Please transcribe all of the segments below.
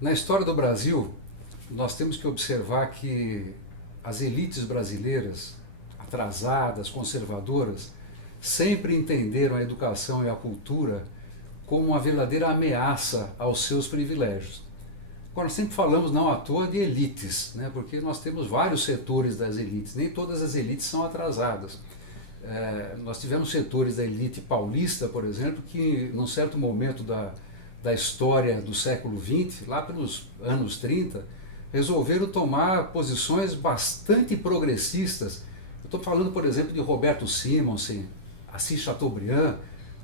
Na história do Brasil, nós temos que observar que as elites brasileiras, atrasadas, conservadoras, sempre entenderam a educação e a cultura como uma verdadeira ameaça aos seus privilégios. Agora, nós sempre falamos, não à toa, de elites, né? Porque nós temos vários setores das elites, nem todas as elites são atrasadas. Nós tivemos setores da elite paulista, por exemplo, que num certo momento da história do século XX, lá pelos anos 30, resolveram tomar posições bastante progressistas. Eu estou falando, por exemplo, de Roberto Simonsen, Assis Chateaubriand,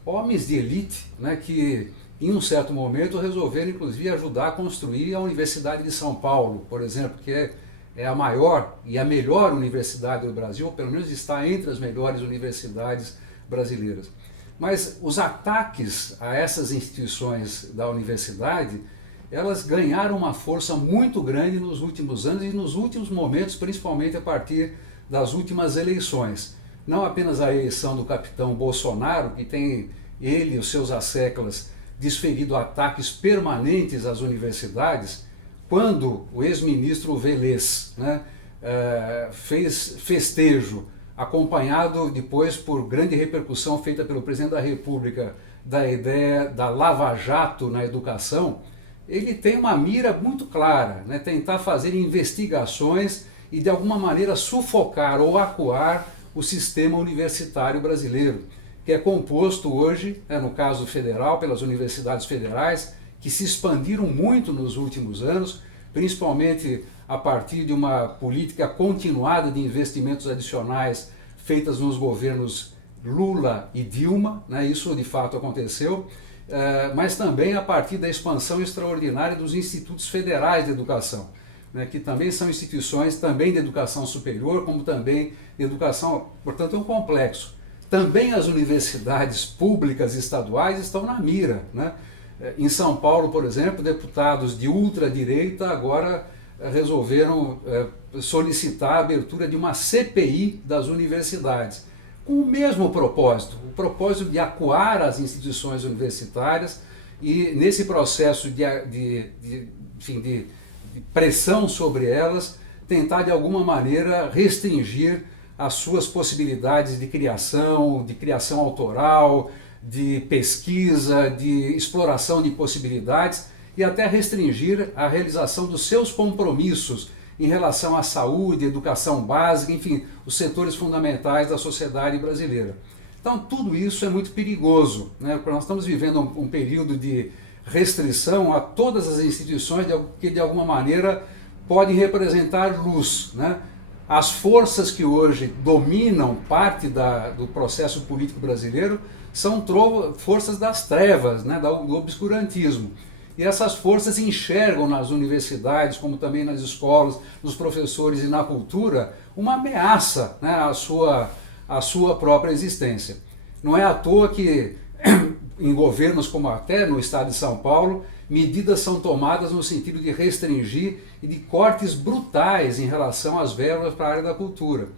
homens de elite, né, que em um certo momento resolveram inclusive ajudar a construir a Universidade de São Paulo, por exemplo, que é a maior e a melhor universidade do Brasil, ou pelo menos está entre as melhores universidades brasileiras. Mas os ataques a essas instituições da universidade, elas ganharam uma força muito grande nos últimos anos e nos últimos momentos, principalmente a partir das últimas eleições. Não apenas a eleição do capitão Bolsonaro, que tem ele e os seus asseclas desferido ataques permanentes às universidades, quando o ex-ministro Vélez, né, fez festejo, acompanhado depois por grande repercussão feita pelo presidente da República, da ideia da Lava Jato na educação, ele tem uma mira muito clara, né, tentar fazer investigações e de alguma maneira sufocar ou acuar o sistema universitário brasileiro, que é composto hoje, no caso federal, pelas universidades federais, que se expandiram muito nos últimos anos, principalmente a partir de uma política continuada de investimentos adicionais feitas nos governos Lula e Dilma, né, isso de fato aconteceu, mas também a partir da expansão extraordinária dos institutos federais de educação, né, que também são instituições também de educação superior, como também de educação, portanto é um complexo. Também as universidades públicas estaduais estão na mira, né? Em São Paulo, por exemplo, deputados de ultradireita agora resolveram solicitar a abertura de uma CPI das universidades, com o mesmo propósito, o propósito de acuar as instituições universitárias e, nesse processo de pressão sobre elas, tentar de alguma maneira restringir as suas possibilidades de criação autoral, de pesquisa, de exploração de possibilidades e até restringir a realização dos seus compromissos em relação à saúde, educação básica, enfim, os setores fundamentais da sociedade brasileira. Então tudo isso é muito perigoso, né? Porque nós estamos vivendo um período de restrição a todas as instituições que de alguma maneira podem representar luz, né? As forças que hoje dominam parte do processo político brasileiro são forças das trevas, né, do obscurantismo. E essas forças enxergam nas universidades, como também nas escolas, nos professores e na cultura, uma ameaça, né, à sua própria existência. Não é à toa que em governos como até no estado de São Paulo, medidas são tomadas no sentido de restringir e de cortes brutais em relação às verbas para a área da cultura.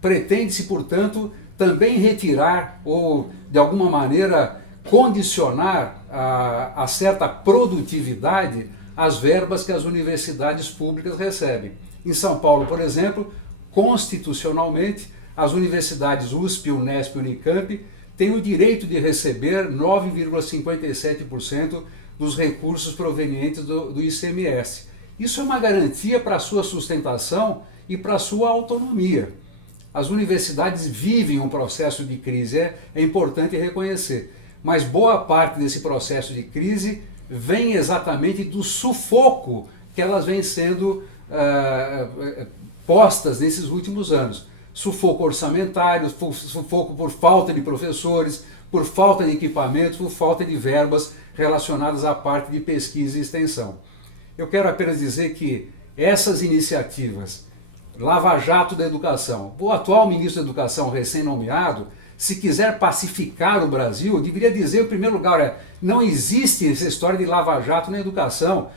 Pretende-se, portanto, também retirar ou, de alguma maneira, condicionar a certa produtividade as verbas que as universidades públicas recebem. Em São Paulo, por exemplo, constitucionalmente, as universidades USP, Unesp e Unicamp têm o direito de receber 9,57% dos recursos provenientes do ICMS. Isso é uma garantia para a sua sustentação e para a sua autonomia. As universidades vivem um processo de crise, é importante reconhecer, mas boa parte desse processo de crise vem exatamente do sufoco que elas vêm sendo postas nesses últimos anos. Sufoco orçamentário, sufoco por falta de professores, por falta de equipamentos, por falta de verbas relacionadas à parte de pesquisa e extensão. Eu quero apenas dizer que essas iniciativas, Lava Jato da Educação, o atual ministro da Educação recém-nomeado, se quiser pacificar o Brasil, deveria dizer, em primeiro lugar, não existe essa história de Lava Jato na educação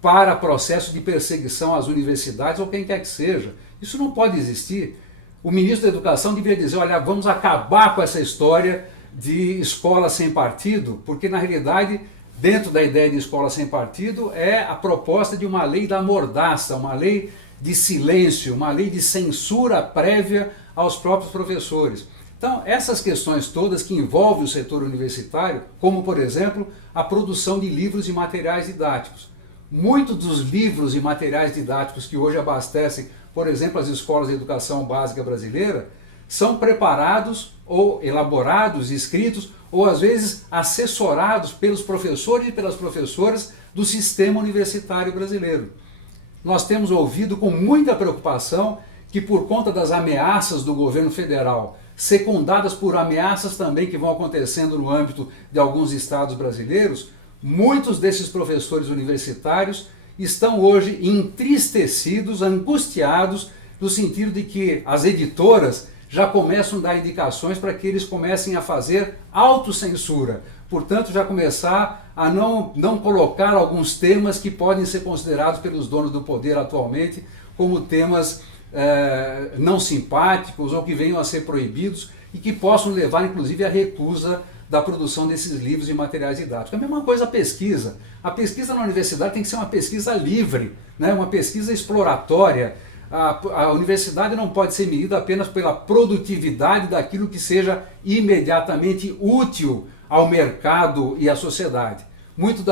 para processo de perseguição às universidades ou quem quer que seja. Isso não pode existir. O ministro da Educação deveria dizer, olha, vamos acabar com essa história de escola sem partido, porque na realidade dentro da ideia de escola sem partido, é a proposta de uma lei da mordaça, uma lei de silêncio, uma lei de censura prévia aos próprios professores. Então, essas questões todas que envolvem o setor universitário, como, por exemplo, a produção de livros e materiais didáticos. Muitos dos livros e materiais didáticos que hoje abastecem, por exemplo, as escolas de educação básica brasileira, são preparados ou elaborados, escritos, ou às vezes assessorados pelos professores e pelas professoras do sistema universitário brasileiro. Nós temos ouvido com muita preocupação que, por conta das ameaças do governo federal, secundadas por ameaças também que vão acontecendo no âmbito de alguns estados brasileiros, muitos desses professores universitários estão hoje entristecidos, angustiados, no sentido de que as editoras já começam a dar indicações para que eles comecem a fazer autocensura. Portanto, já começar a não colocar alguns temas que podem ser considerados pelos donos do poder atualmente como temas não simpáticos ou que venham a ser proibidos e que possam levar, inclusive, à recusa da produção desses livros e materiais didáticos. A mesma coisa a pesquisa. A pesquisa na universidade tem que ser uma pesquisa livre, né? Uma pesquisa exploratória. A universidade não pode ser medida apenas pela produtividade daquilo que seja imediatamente útil ao mercado e à sociedade. Muito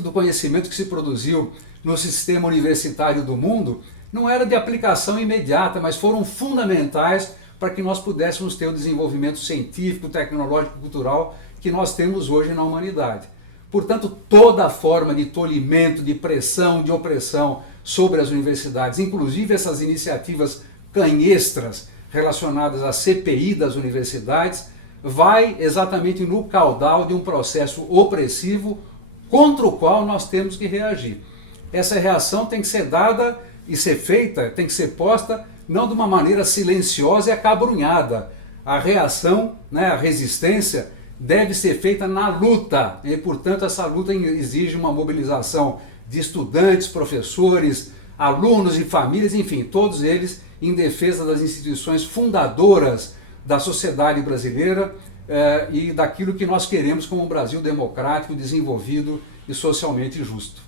do conhecimento que se produziu no sistema universitário do mundo não era de aplicação imediata, mas foram fundamentais para que nós pudéssemos ter o desenvolvimento científico, tecnológico e cultural que nós temos hoje na humanidade. Portanto, toda forma de tolimento, de pressão, de opressão sobre as universidades, inclusive essas iniciativas canhestras relacionadas à CPI das universidades, vai exatamente no caudal de um processo opressivo contra o qual nós temos que reagir. Essa reação tem que ser dada e ser feita, tem que ser posta não de uma maneira silenciosa e acabrunhada. A reação, né, a resistência, deve ser feita na luta, e, portanto, essa luta exige uma mobilização de estudantes, professores, alunos e famílias, enfim, todos eles em defesa das instituições fundadoras da sociedade brasileira e daquilo que nós queremos como um Brasil democrático, desenvolvido e socialmente justo.